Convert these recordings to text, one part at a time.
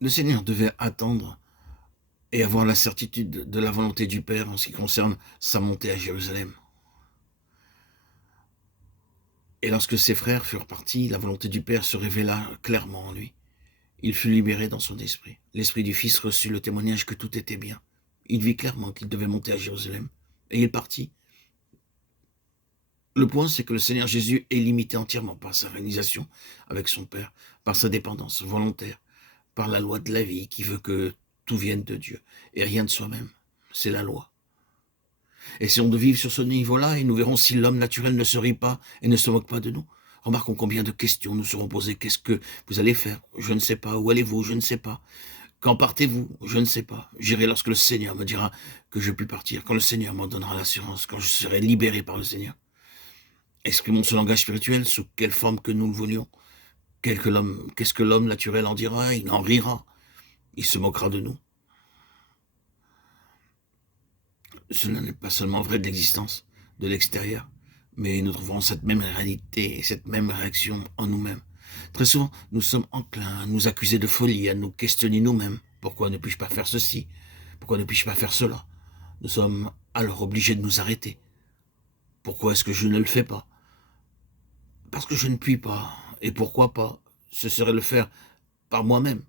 Le Seigneur devait attendre et avoir la certitude de la volonté du Père en ce qui concerne sa montée à Jérusalem. Et lorsque ses frères furent partis, la volonté du Père se révéla clairement en lui. Il fut libéré dans son esprit. L'esprit du Fils reçut le témoignage que tout était bien. Il vit clairement qu'il devait monter à Jérusalem. Et il partit. Le point, c'est que le Seigneur Jésus est limité entièrement par sa réalisation avec son Père, par sa dépendance volontaire, par la loi de la vie qui veut que tout vienne de Dieu et rien de soi-même. C'est la loi. Essayons de vivre sur ce niveau-là et nous verrons si l'homme naturel ne se rit pas et ne se moque pas de nous. Remarquons combien de questions nous seront posées. Qu'est-ce que vous allez faire? Je ne sais pas. Où allez-vous? Je ne sais pas. Quand partez-vous? Je ne sais pas. J'irai lorsque le Seigneur me dira que je puis partir, quand le Seigneur m'en donnera l'assurance, quand je serai libéré par le Seigneur. Exprimons ce langage spirituel sous quelle forme que nous le voulions. Qu'est-ce que l'homme naturel en dira? Il en rira. Il se moquera de nous. Cela n'est pas seulement vrai de l'existence, de l'extérieur, mais nous trouvons cette même réalité et cette même réaction en nous-mêmes. Très souvent, nous sommes enclins à nous accuser de folie, à nous questionner nous-mêmes. Pourquoi ne puis-je pas faire ceci? Pourquoi ne puis-je pas faire cela? Nous sommes alors obligés de nous arrêter. Pourquoi est-ce que je ne le fais pas? Parce que je ne puis pas. Et pourquoi pas? Ce serait le faire par moi-même.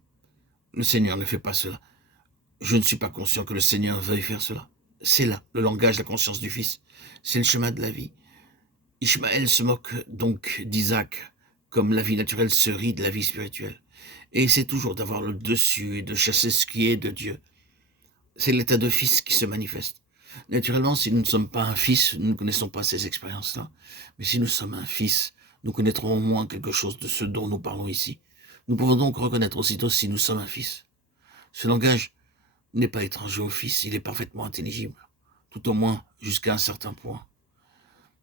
Le Seigneur ne fait pas cela. Je ne suis pas conscient que le Seigneur veuille faire cela. C'est là le langage, la conscience du Fils. C'est le chemin de la vie. Ishmaël se moque donc d'Isaac, comme la vie naturelle se rit de la vie spirituelle. Et essaie toujours d'avoir le dessus et de chasser ce qui est de Dieu. C'est l'état de fils qui se manifeste. Naturellement, si nous ne sommes pas un fils, nous ne connaissons pas ces expériences-là. Mais si nous sommes un fils, nous connaîtrons au moins quelque chose de ce dont nous parlons ici. Nous pouvons donc reconnaître aussitôt si nous sommes un fils. Ce langage n'est pas étranger au fils, il est parfaitement intelligible, tout au moins jusqu'à un certain point.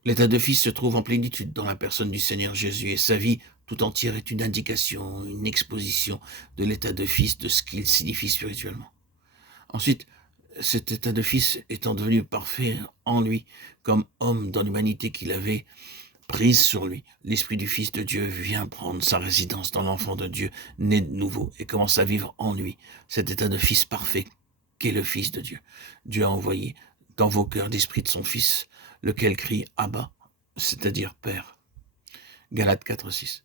L'état de fils se trouve en plénitude dans la personne du Seigneur Jésus et sa vie tout entière est une indication, une exposition de l'état de fils, de ce qu'il signifie spirituellement. Ensuite, cet état de fils étant devenu parfait en lui, comme homme dans l'humanité qu'il avait prise sur lui, l'Esprit du Fils de Dieu vient prendre sa résidence dans l'enfant de Dieu, né de nouveau, et commence à vivre en lui cet état de fils parfait qu'est le Fils de Dieu. Dieu a envoyé dans vos cœurs l'Esprit de son Fils, lequel crie Abba, c'est-à-dire Père. Galates 4:6.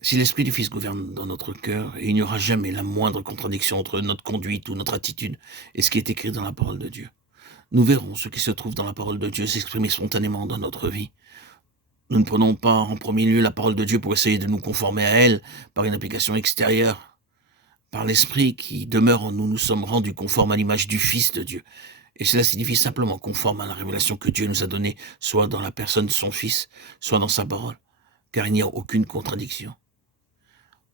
Si l'Esprit du Fils gouverne dans notre cœur, il n'y aura jamais la moindre contradiction entre notre conduite ou notre attitude et ce qui est écrit dans la parole de Dieu. Nous verrons ce qui se trouve dans la parole de Dieu s'exprimer spontanément dans notre vie. Nous ne prenons pas en premier lieu la parole de Dieu pour essayer de nous conformer à elle par une application extérieure. Par l'Esprit qui demeure en nous, nous sommes rendus conformes à l'image du Fils de Dieu. Et cela signifie simplement conforme à la révélation que Dieu nous a donnée, soit dans la personne de son Fils, soit dans sa parole, car il n'y a aucune contradiction.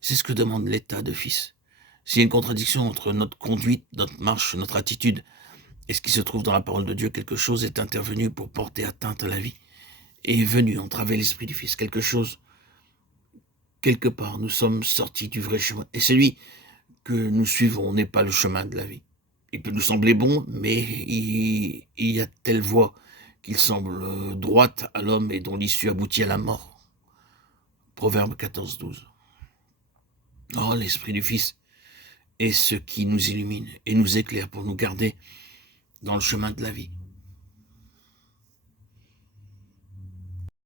C'est ce que demande l'état de Fils. S'il y a une contradiction entre notre conduite, notre marche, notre attitude, et ce qui se trouve dans la parole de Dieu, quelque chose est intervenu pour porter atteinte à la vie, et est venu entraver l'Esprit du Fils. Quelque chose, quelque part, nous sommes sortis du vrai chemin. Et celui que nous suivons n'est pas le chemin de la vie. Il peut nous sembler bon, mais il y a telle voie qu'il semble droite à l'homme et dont l'issue aboutit à la mort. Proverbe 14:12. Oh, l'Esprit du Fils est ce qui nous illumine et nous éclaire pour nous garder dans le chemin de la vie.